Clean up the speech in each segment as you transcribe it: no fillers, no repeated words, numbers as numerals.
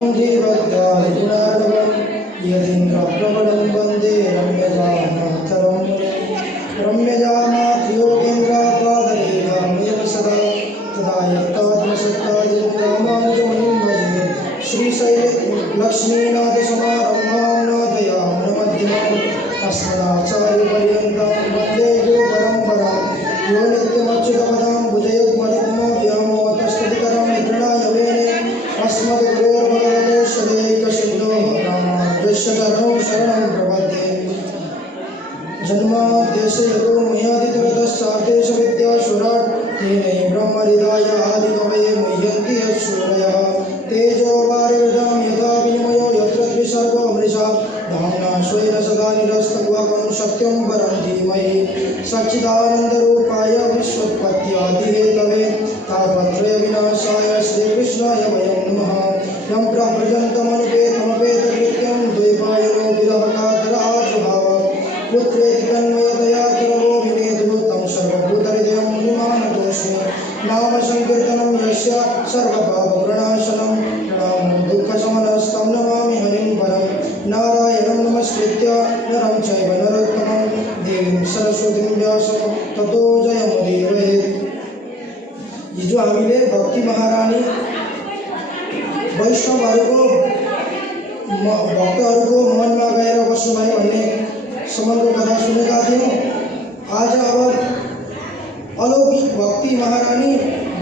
गुणार्णवं यदीन्द्रप्रबलं वन्दे रम्यजामातरं रम्यजामातयोगेन्द्रापादरेखामेव सदा तदा यत्तात्मसत्तादिरामानुजमुनिं भजे श्रीशैलक्ष्मीनाथसमारम्भां नाथयामुनमध्यमाम् अस्मदाचार्यपर्यन्तां वन्दे गुरुपरम्परां यो नित्यमच्युतपदां भुजयुग्मरुग्मो व्योमोतस्तदितरां निगृणाय मेने अस्मद्गुरोर्भगवतोऽस्य दैकसिद्धो रामानुजस्य चरणौ शरणं प्रपद्ये जन्माद्यस्य यतो मयादितरतश्चार्देशविद्यासुराट् तेनै ब्रह्महृदाय आदिकवये मुह्यन्ति यत्सूरयः तेजो वारिवृधां यथा विनिमयो यत्र द्विसर्गो मृषा धाम्ना स्वेन सदा निरस्तकुहकं सत्यं परं धीमहि सच्चिदानन्दरूपाय विश्वोत्पत्त्यादिहेतवे तापत्रयविनाशाय श्रीकृष्णाय वयं नमः यं प्रव्रजन्तमनुपेतमपेतकृत्यं द्वैपायनो विरहकातराजुभाव पुत्रेति तन्मयतया कुरवो विनेतुतं सर्वभूतहृदयं मुनिमानतोऽस्मि नाम संकीर्तनं यस्य सर्वपापप्रणाशनं प्रणामो दुःखशमनस्तं नमामि हरिं परं नारायणं नमस्कृत्य नरं चैव नरोत्तमं देवीं सरस्वतीं व्यासं ततो जयमुदीरयेत्। हिजो हामीले भक्ति महारानी वैष्णवहरूको भक्तहरूको मनमा गएर बस्नुभयो भन्ने सम्बन्धको कथा सुनेका थियौँ। आज अब अलौकिक भक्ति महारानी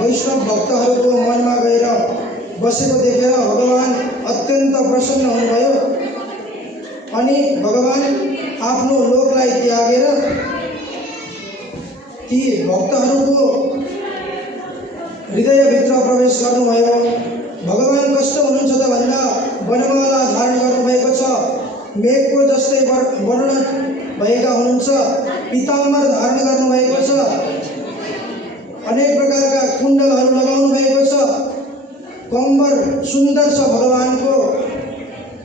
वैष्णव भक्तहरूको मनमा गएर बसेको देखेर भगवान् अत्यन्त प्रसन्न हुनुभयो अनि भगवान् आफ्नो लोकलाई त्यागेर ती भक्तहरूको हृदयभित्र प्रवेश गर्नुभयो। भगवान् कस्तो हुनुहुन्छ त भन्दा वनमाला धारण गर्नुभएको छ, मेघको जस्तै वर्ण भएका हुनुहुन्छ, पीताम्बर धारण गर्नुभएको छ, अनेक प्रकारका कुण्डलहरू लगाउनु भएको छ, कम्बर सुन्दर छ, भगवानको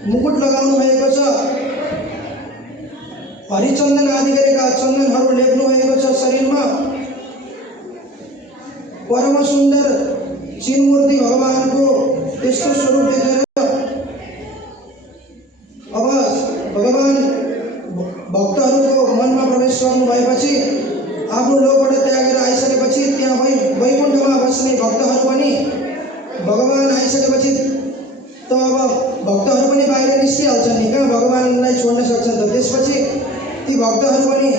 मुकुट लगाउनु भएको छ, हरिचन्दन आदि गरेका चन्दनहरू लेप्नु भएको छ शरीरमा, परम सुन्दर चिन्मूर्ति भगवानको त्यस्तो स्वरूप देखेर अब भगवान् भक्तहरूको मनमा प्रवेश गर्नु भएपछि आफ्नो लोकबाट त्यागेर आइसकेपछि त्यहाँ वैकुण्ठमा बस्ने भक्तहरू पनि भगवान् आइसकेपछि त अब भक्तहरू पनि बाहिर निस्किहाल्छन् नि, कहाँ भगवान्लाई छोड्न सक्छन् त। त्यसपछि ती भक्तहरू पनि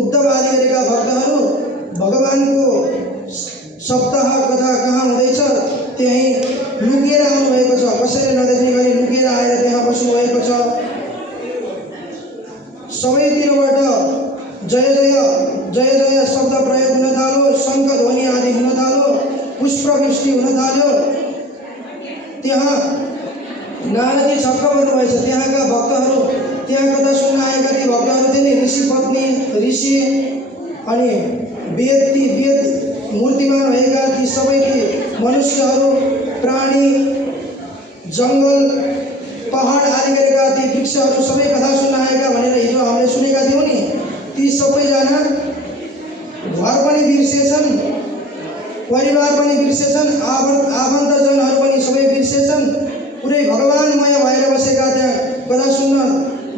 उद्धव आदि गरेका भक्तहरू भगवानको सप्ताह कथा कहाँ हुँदैछ त्यहीँ लुकेर आउनुभएको छ, कसैले नदेख्ने गरी लुकेर आएर त्यहाँ बस्नुभएको छ। सबैतिरबाट जय जय जय जय शब्द प्रयोग हुन थाल्यो, शङ्ख ध्वनि आदि हुन थाल्यो, पुष्पवृष्टि हुन थाल्यो। त्यहाँ नारदजी छक्क पर्नुभएछ। त्यहाँका भक्तहरू, त्यहाँ कथा सुन्न आएका ती भक्तहरू थिए नि, ऋषि पत्नी ऋषि अनि वेद मूर्तिमान भएका ती सबै ती मनुष्यहरू, प्राणी, जङ्गल, पहाड आदि गरेका ती वृक्षहरू सबै कथा सुन्न आएका भनेर हिजो हामीले सुनेका थियौँ नि। ती सबैजना घर पनि बिर्सेछन्, परिवार पनि बिर्सेछन्, आफन्तजनहरू पनि सबै बिर्सेछन्। पुरै भगवान्मय भएर बसेका, त्यहाँ कथा सुन्न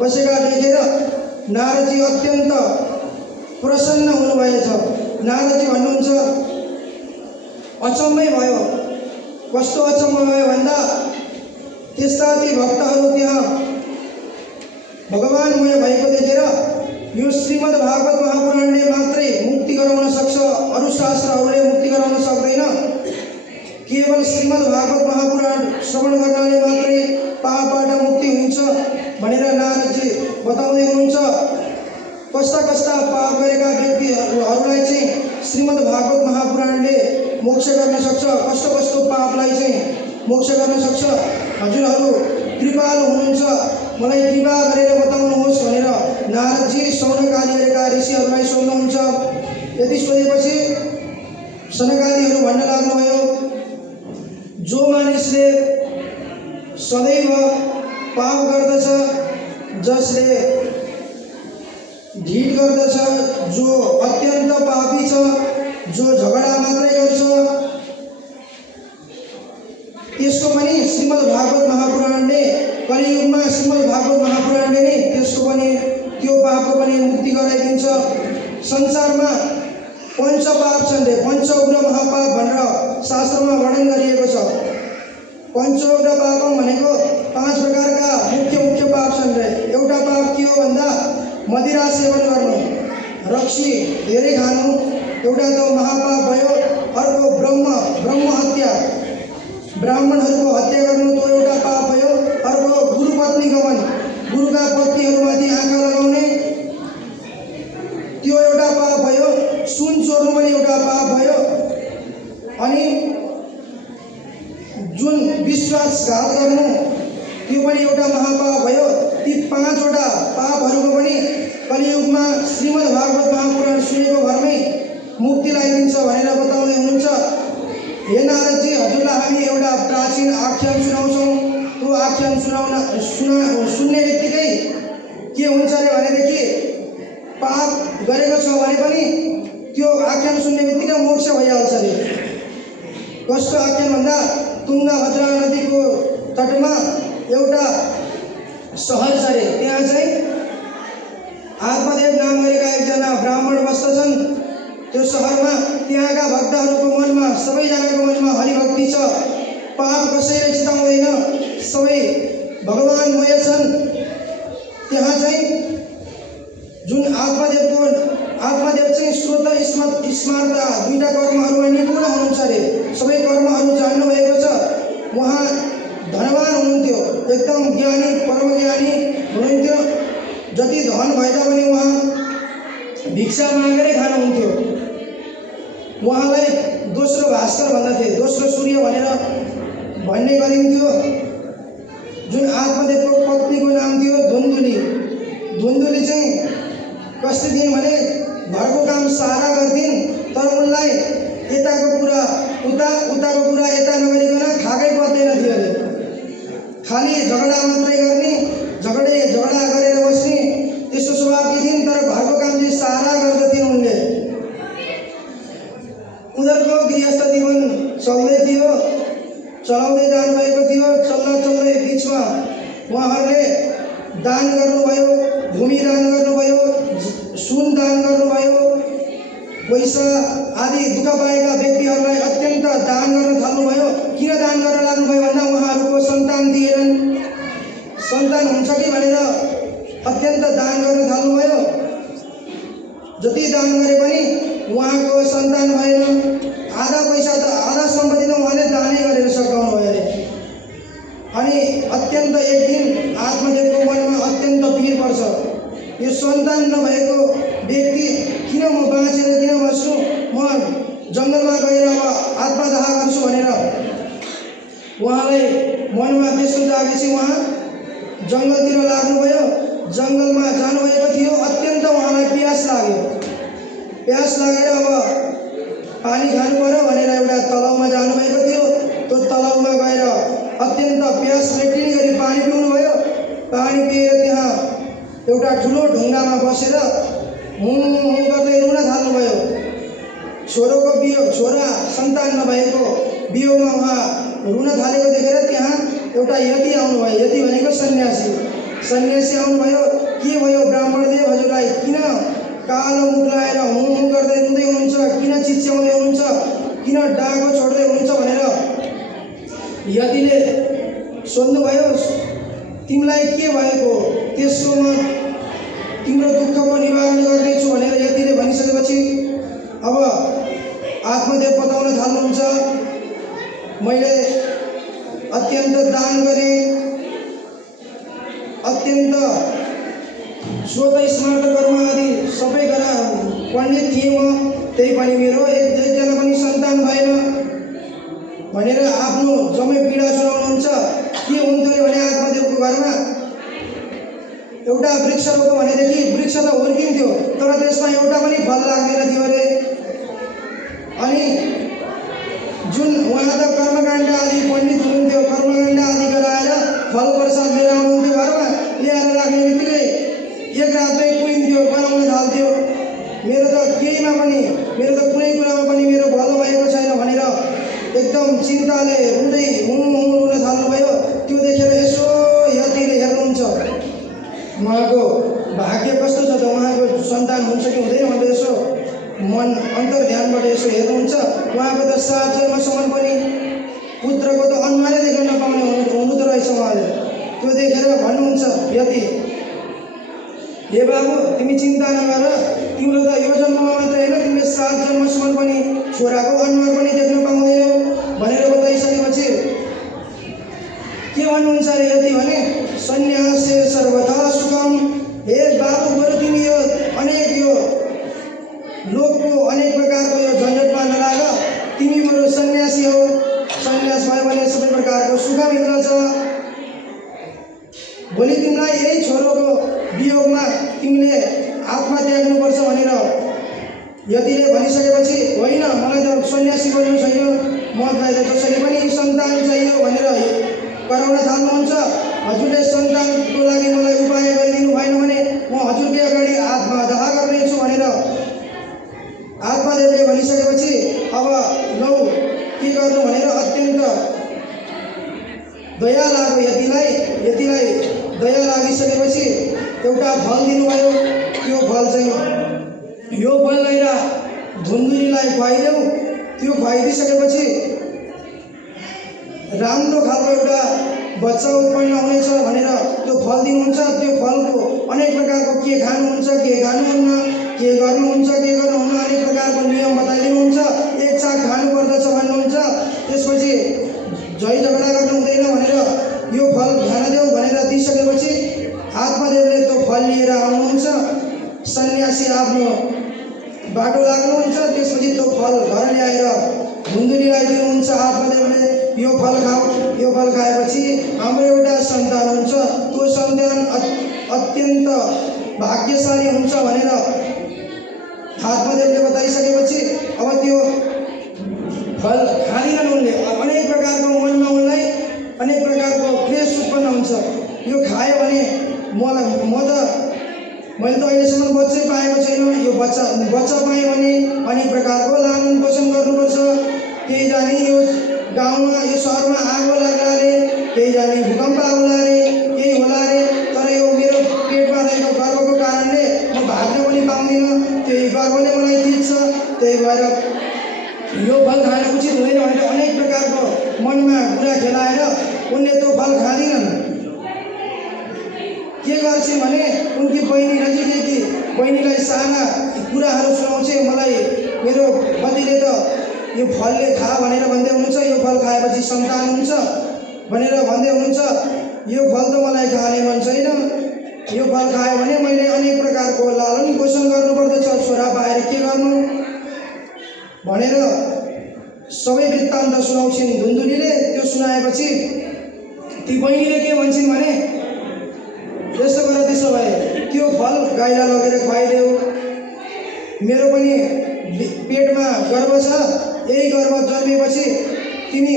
बसेका देखेर नारदजी अत्यन्त प्रसन्न हुनुभएछ। नारदजी भन्नुहुन्छ अचम्मै भयो। कस्तो अचम्म भयो भन्दा त्यस्ता ती भक्तहरू त्यहाँ भगवान्मय भएको देखेर यो श्रीमद् भागवत महापुराणले मात्रै मुक्ति गराउन सक्छ, अरू शास्त्रहरूले मुक्ति गराउन सक्दैन। केवल श्रीमद् भागवत महापुराण श्रवण गर्नाले मात्रै पापबाट मुक्ति हुन्छ भनेर नारदजी बताउँदै हुनुहुन्छ। कस्ता कस्ता पाप गरेका व्यक्तिहरूलाई चाहिँ श्रीमद् भागवत महापुराणले मोक्ष गर्न सक्छ, कस्तो कस्तो पापलाई चाहिँ मोक्ष गर्न सक्छ। हजुरहरू कृपालु हुनुहुन्छ, मलाई कृपा गरेर बताउनुहोस् भनेर नारदजी शौनक आदि गरेका ऋषिहरूलाई सोध्नुहुन्छ। यति सोधेपछि शौनकादिहरू भन्न लाग्नुभयो, जो मानिसले सदैव पाप गर्दछ, जसले ढिड गर्दछ, जो अत्यन्त पापी छ, जो झगडा मात्रै गर्छ, त्यसको पनि श्रीमद् पनि मुक्ति गराइदिन्छ। संसारमा पञ्चपाप छन् रे, पञ्चउग्र महापाप भनेर शास्त्रमा वर्णन गरिएको छ। पञ्चउग्र पाप भनेको 5 प्रकारका मुख्य पाप छन् रे। एउटा पाप के हो भन्दा मदिरा सेवन गर्नु, रक्सी धेरै खानु, एउटा त महापाप भयो। अर्को ब्रह्म हत्या, ब्राह्मणहरूको हत्या गर्नु त्यो एउटा पाप भयो। अर्को गुरुपत्नी गमन, गुरुका पत्नीहरूमाथि आँखा लगाउने त्यो एउटा पाप भयो। सुन चोर्नु पनि एउटा पाप भयो। अनि जुन विश्वासघात गर्नु त्यो पनि एउटा महापाप भयो। ती 5 वटा पापहरूको पनि कलियुगमा श्रीमद् भागवत महापुराण सुनेको भरमै मुक्ति लगाइदिन्छ भनेर बताउँदै हुनुहुन्छ। हे नारदजी, हजुरलाई हामी एउटा प्राचीन आख्यान सुनाउँछौँ। त्यो आख्यान सुन्ने बित्तिकै के हुन्छ अरे भनेदेखि पाप गरेको छ भने पनि त्यो आख्यान सुन्ने बित्तिकै मोक्ष भइहाल्छ अरे। कस्तो आख्यान भन्दा तुङ्गभद्रा नदीको तटमा एउटा सहर छ अरे। त्यहाँ चाहिँ आत्मदेव नाम गरेका एकजना ब्राह्मण बस्दछन्। त्यो सहरमा त्यहाँका भक्तहरूको मनमा, सबैजनाको मनमा हरिभक्ति छ। पाप कसैले चिताउँदैन, सबै भगवान्मय छन्। त्यहाँ चाहिँ जुन आत्मदेव चाहिँ श्रोत स्मार्ता दुईटा कर्महरूमा निपुण हुनुहुन्छ अरे। सबै कर्महरू जान्नुभएको छ। उहाँ धनवान हुनुहुन्थ्यो, एकदम ज्ञानी, परम ज्ञानी हुनुहुन्थ्यो। जति धन भए तापनि उहाँ भिक्षा मागेरै खानुहुन्थ्यो। उहाँलाई दोस्रो भास्कर भन्दथे, दोस्रो सूर्य भनेर भन्ने गरिन्थ्यो। जुन आत्मदेवको पत्नीको नाम थियो धुन्धुली। धुन्धुली चाहिँ कस्तो थिइन् भने घरको काम सारा गर्थिन्, तर उनलाई यताको कुरा उता, उताको कुरा यता नगरिकन खाकै पर्दैन थियो अरे। खालि झगडा मात्रै गर्ने, झगडा गरेर बस्ने त्यस्तो स्वभावकी थिइन्। तर घरको काम चाहिँ सारा गर्दथिन् उनले। उनीहरूको गृहस्थ जीवन चल्दै थियो, चलाउँदै जानुभएको थियो। चल्दै बिचमा उहाँहरूले दान गर्नुभयो, भूमि दान गर्नुभयो, सुन दान गर्नुभयो। पैसा आदि दुःख पाएका व्यक्तिहरूलाई अत्यन्त दान गर्न थाल्नुभयो। किन दान गर्न लाग्नुभयो भन्दा उहाँहरूको सन्तान थिएनन्। सन्तान हुन्छ कि भनेर अत्यन्त दान गर्न थाल्नुभयो। जति दान गरे पनि उहाँको सन्तान भएन। आधा पैसा त, आधा सम्पत्ति त उहाँले दानै गरेर सघाउनु भयो अरे। अनि अत्यन्त एक दिन आत्मदेवको मनमा अत्यन्त पीर पर्छ। यो सन्तान नभएको व्यक्ति किन म बाँचेर किन बस्छु, म जङ्गलमा गएर अब आत्मदाह गर्छु भनेर उहाँलाई मनमा त्यस्तो जागेपछि उहाँ जङ्गलतिर लाग्नुभयो। जङ्गलमा जानुभएको थियो। अत्यन्त उहाँलाई प्यास लाग्यो। प्यास लागेर अब पानी खानु पर्यो भनेर एउटा तलाउमा जानुभएको थियो। त्यो तलाउमा गएर अत्यन्त प्यास मेटिने गरी पानी पिउनुभयो। पानी पिएर त्यहाँ एउटा ठुलो ढुङ्गामा बसेर हुँ गर्दै रुन थाल्नुभयो। छोरा सन्तान नभएको बियोमा उहाँ रुन थालेको देखेर त्यहाँ एउटा यति आउनुभयो। यति भनेको सन्यासी आउनुभयो। के भयो ब्राह्मणदेव, हजुरलाई किन कालो मुख लगाएर हुँ गर्दै रुँदै हुनुहुन्छ, किन चिच्याउँदै हुनुहुन्छ, किन डाको छोड्दै हुनुहुन्छ भनेर यतिले सोध्नुभयो। तिमीलाई के भएको, त्यसको म तिम्रो दुःखको निवारण गर्नेछु भनेर यतिले भनिसकेपछि अब आत्मदेव बताउन थाल्नुहुन्छ। मैले अत्यन्त दान गरेँ, अत्यन्त श्रोत स्मार्त कर्म आदि सबै गरा पण्डित थिएँ म, त्यही पनि मेरो एकजना पनि सन्तान भएन भनेर आफ्नो जम्मै पीडा सुनाउनुहुन्छ। के हुन्थ्यो भने आत्मदेवको घरमा एउटा वृक्ष रोप्यो भनेदेखि वृक्ष त हुर्किन्थ्यो, तर त्यसमा एउटा पनि फल लाग्दैन थियो अरे। अनि जुन उहाँ त कर्मकाण्ड आदि पण्डित हुनुहुन्थ्यो, कर्मकाण्ड आदि गराएर फल प्रसाद लिएर आउनुहुन्थ्यो घरमा। ल्याएर राख्ने बित्तिकै एक रातमै कुहिन्थ्यो, बनाउन थाल्थ्यो। मेरो त केहीमा पनि, मेरो त कुनै कुरामा पनि मेरो भलो भएको छैन भनेर एकदम चिन्ताले रुँदै रुन थाल्नुभयो। त्यो देखेर यसो यतिले हेर्नुहुन्छ, उहाँको भाग्य कस्तो छ त उहाँको सन्तान हुन्छ कि हुँदैन भनेर यसो मन अन्तर ध्यानबाट यसो हेर्नुहुन्छ उहाँको त 7 जन्मसम्म पनि पुत्रको त अनुहारै देख्न नपाउने हुनु त रहेछ उहाँले। त्यो देखेर भन्नुहुन्छ यति, हे बाबु तिमी चिन्ता नगर, तिम्रो त यो जन्ममा मात्रै होइन तिमीले 7 जन्मसम्म पनि छोराको अनुहार पनि देख्न पाउँदैनौ भनेर बताइसकेपछि के भन्नुहुन्छ अरे यति भने सन्यासे सर्वथा सुखम। हे बाबु बरु तिमी यो अनेक यो लोकको अनेक प्रकारको यो झन्झटमा नलाग, तिमी बरु सन्यासी हौ, सन्यास भयो भने सबै प्रकारको सुख मिल्दछ। भोलि तिमीलाई यही छोरोको वियोगमा तिमीले आत्मा त्याग्नुपर्छ भनेर यतिले भनिसकेपछि होइन मलाई त सन्यासी बन्नु छैन, मलाई त जसरी पनि सन्तान चाहियो भनेर कराउन थाल्नुहुन्छ। हजुरले सन्तानको लागि मलाई उपाय गरिदिनु भएन भने म हजुरकै अगाडि आत्मदाह गर्नेछु भनेर आत्मादेवले भनिसकेपछि अब लौ के गर्नु भनेर अत्यन्त दया लाग्यो यतिलाई दया लागिसकेपछि एउटा फल दिनुभयो। त्यो फल चाहिँ यो फल लिएर धुन्धुलीलाई खुवाइदेऊ। त्यो खुवाइदिइसकेपछि राम्रो खालको एउटा बच्चा उत्पन्न हुनेछ भनेर त्यो फल दिनुहुन्छ। त्यो फलको अनेक प्रकारको के खानुहुन्छ के खानुहुन्न, के गर्नुहुन्छ के गर्नुहुन्न अनेक प्रकारको नियम बताइदिनुहुन्छ। एक चाक खानुपर्दछ भन्नुहुन्छ। त्यसपछि झै झगडा गर्नु हुँदैन भनेर यो फल खान देऊ भनेर दिइसकेपछि आत्मादेवले त्यो फल लिएर आउनुहुन्छ। सन्यासी आफ्नो बाटो लाग्नुहुन्छ। त्यसपछि त्यो फल घर ल्याएर धुन्धुलीलाई दिनुहुन्छ। आत्मादेवले यो फल खाऊ, यो फल खाएपछि हाम्रो एउटा सन्तान हुन्छ, त्यो सन्तान अत्यन्त भाग्यशाली हुन्छ भनेर आत्मादेवले बताइसकेपछि अब त्यो फल खाँदिनन् उनले। अनेक प्रकारको मनमा उनलाई अनेक प्रकारको क्लेश उत्पन्न हुन्छ। यो खायो भने मैले त अहिलेसम्म बच्चै पाएको छैन, यो बच्चा पाएँ भने अनेक प्रकारको लालन पोषण गर्नुपर्छ। केही जाने यो गाउँमा यो सहरमा आगो लाग्ला रे, केही जाने भूकम्प आउला रे, केही होला रे, तर यो मेरो पेटमा रहेको गर्वको कारणले म भाग्न पनि पाउँदिनँ, त्यही गर्वले मलाई थिच्छ। त्यही भएर यो फल खान उचित हुँदैन भनेर अनेक प्रकारको मनमा कुरा खेलाएर उनले त्यो फल खाँदिनन्। के गर्छिन् भने उनकी बहिनी नजिकैकी बहिनीलाई साना कुराहरू सुनाउँछे। मलाई मेरो पतिले त यो फलले खा भनेर भन्दै हुनुहुन्छ, यो फल खाएपछि सन्तान हुन्छ भनेर भन्दै हुनुहुन्छ। यो फल त मलाई खाने मन छैन, यो फल खायो भने मैले अनेक प्रकारको लालन पोषण गर्नुपर्दछ, छोरा पाएर के गर्नु भनेर सबै वृत्तान्त सुनाउँछिन् धुन्धुलीले। त्यो सुनाएपछि ती बहिनीले के भन्छन् भने यस्तो गर, त्यसो भए त्यो फल गाईलाई लगेर खुवाइदेऊ, मेरो पनि पेटमा गर्व छ, यही गर्व जन्मेपछि तिमी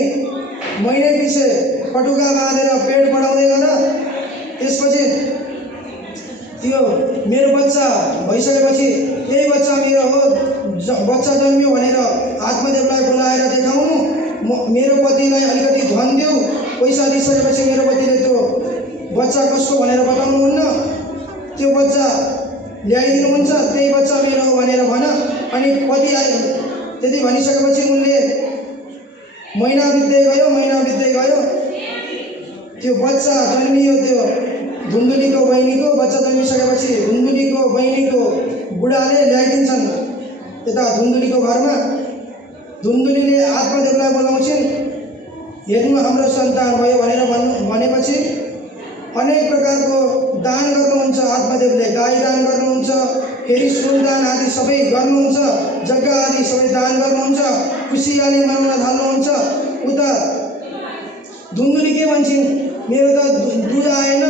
महिनै पछि पटुका बाँधेर पेट बढाउँदै गर। त्यसपछि त्यो मेरो बच्चा भइसकेपछि यही बच्चा मेरो हो, बच्चा जन्मियो भनेर आत्मदेवलाई बोलाएर देखाउनु। मेरो पतिलाई अलिकति धन देऊ, पैसा दिइसकेपछि मेरो पतिले त्यो बच्चा कसको भनेर बताउनुहुन्न, त्यो बच्चा ल्याइदिनुहुन्छ, त्यही बच्चा मेरो हो भनेर भन। अनि पति आयो, त्यति भनिसकेपछि उनले महिना बित्दै गयो, त्यो बच्चा जन्मियो। त्यो धुन्धुलीको बहिनीको बच्चा जन्मिसकेपछि धुन्धुलीको बहिनीको बुढाले ल्याइदिन्छन् यता धुन्धुलीको घरमा। धुन्धुलीले आत्मादेवलाई बोलाउँछिन्, हेर्नु हाम्रो सन्तान भयो भनेर भनेपछि अनेक प्रकारको दान गर्नुहुन्छ आत्मादेवले। गाई दान गर्नुहुन्छ, फेरि सुनदान आदि सबै गर्नुहुन्छ, जग्गा आदि सबै दान गर्नुहुन्छ, खुसियाली मनाउन थाल्नुहुन्छ। उता धुन्धुली के भन्छन्, मेरो त दुध आएन,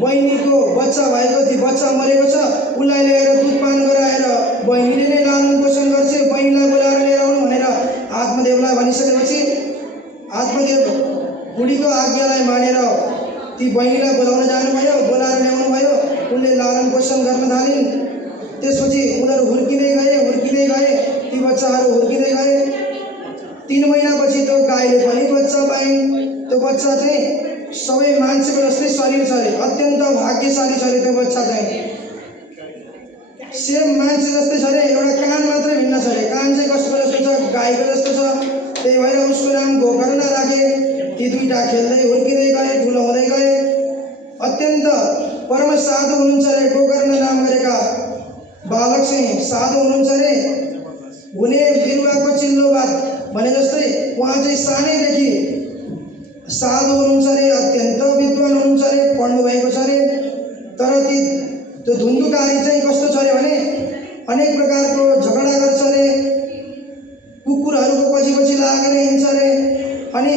बहिनीको बच्चा भएको थियो, बच्चा मरेको छ, उसलाई ल्याएर दुध पान गराएर बहिनीले नै लालन पोषण गर्छ, बहिनीलाई बोलाएर लिएर आउनु भनेर आत्मादेवलाई भनिसकेपछि आत्मादेव बुढीको आज्ञालाई मानेर ती बहिनीलाई बोलाउन जानुभयो, बोलाएर ल्याउनु भयो। उनले लालन पोषण गर्न थालिन्। त्यसपछि उनीहरू हुर्किँदै गए, ती बच्चाहरू हुर्किँदै गए। 3 महिनापछि त्यो गाईले पनि बच्चा पाइन्। त्यो बच्चा चाहिँ सबै मान्छेको जस्तै शरीर छ अरे, अत्यन्त भाग्यशाली छ अरे त्यो बच्चा चाहिँ। सेम मान्छे जस्तै छ अरे, एउटा कान मात्रै भिन्न छ अरे। कान चाहिँ कसको जस्तो छ? गाईको जस्तो छ। त्यही भएर उसको नाम गोकर्ण राखे। ती दुईटा खेल्दै हुर्किँदै गए, ठुलो हुँदै गए। अत्यन्त परम साधु हुनुहुन्छ अरे गोकर्ण नाम गरेका बालक चाहिँ साधु हुनुहुन्छ अरे। हुने बिरुवाको चिल्लो बात भने जस्तै उहाँ चाहिँ सानैदेखि साधु हुनुहुन्छ अरे, अत्यन्त विद्वान हुनुहुन्छ अरे, पढ्नु भएको छ अरे। तर त्यो धुन्धुकारी चाहिँ कस्तो छ अरे भने अनेक प्रकारको झगडा गर्छ अरे, कुकुरहरूको पछि पछि लागेर हिँड्छ अरे। अनि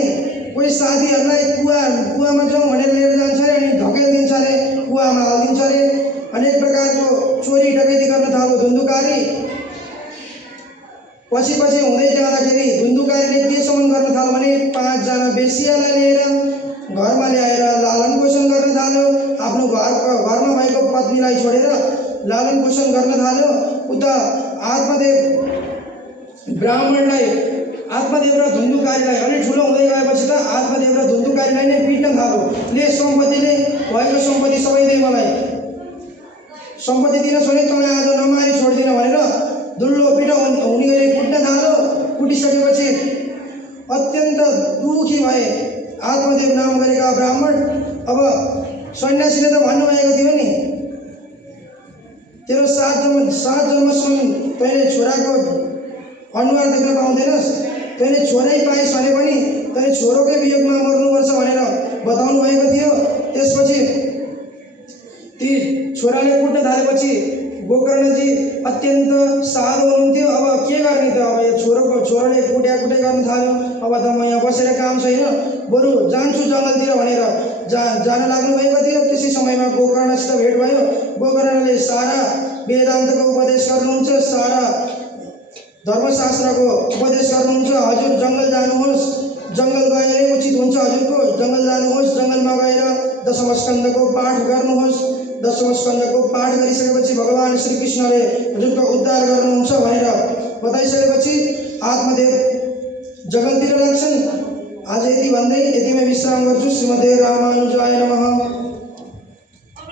कोही साथीहरूलाई कुवामा जाउँ भनेर लिएर जान्छ अरे, अनि धकेलिदिन्छ अरे, कुवामा हालिदिन्छ अरे। अनेक प्रकारको चोरी डकैती गर्न थाल्यो धुन्धुकारी। पछि पछि हुँदै जाँदाखेरि धुन्धुकारीले केसम्म गर्न थाल्यो भने 5 जना बेसियालाई लिएर घरमा ल्याएर लालन पोषण गर्न थाल्यो। आफ्नो घरमा भएको पत्नीलाई छोडेर लालन पोषण गर्न थाल्यो। उता आत्मदेव र धुन्धुकारीलाई अलि ठुलो हुँदै गएपछि त आत्मदेव र धुन्धुकारीलाई नै पिट्न थाल्यो। ले सम्पत्तिले भएको सम्पत्ति सबै दे मलाई, सम्पत्ति दिन छोडे तँलाई आज नमारी छोड्दिन भनेर दुल्लो पिटो हुने गरी कुट्न थाल्यो। कुटिसकेपछि अत्यन्त दुखी भए आत्मदेव नाम गरेका ब्राह्मण। अब सन्यासीले त भन्नुभएको थियो नि, तेरो 7 जन्मसम्म तैँले छोराको अनुहार देख्न पाउँदैनस्, तैँले छोरै पाइस् भने पनि तैँले छोरोकै वियोगमा मर्नुपर्छ भनेर बताउनु भएको थियो। त्यसपछि ती छोराले कुट्न थालेपछि गोकर्णजी अत्यन्त साधु हुनुहुन्थ्यो। अब के गर्ने त? अब यो छोरोले कुटे गर्न थाल्यो। अब त म यहाँ बसेर काम छैन, बरु जान्छु जङ्गलतिर भनेर जान लाग्नु भएको थियो। त्यसै समयमा गोकर्णसित भेट भयो। गोकर्णले सारा वेदान्तको उपदेश गर्नुहुन्छ, सारा धर्मशास्त्रको उपदेश गर्नुहुन्छ। हजुर जङ्गल जानुहोस्, जङ्गल गएरै उचित हुन्छ हजुरको। जङ्गल जानुहोस्, जङ्गलमा गएर 10औं स्कन्धको पाठ गर्नुहोस्। 10औं स्कन्धको पाठ गरिसकेपछि भगवान श्रीकृष्णले हजुरको उद्धार गर्नुहुन्छ भनेर बताइसकेपछि आत्मदेव जङ्गलतिर लाग्छन्। आज यति भन्दै यतिमै विश्राम गर्छु। श्रीमते रामानुजाय नमः।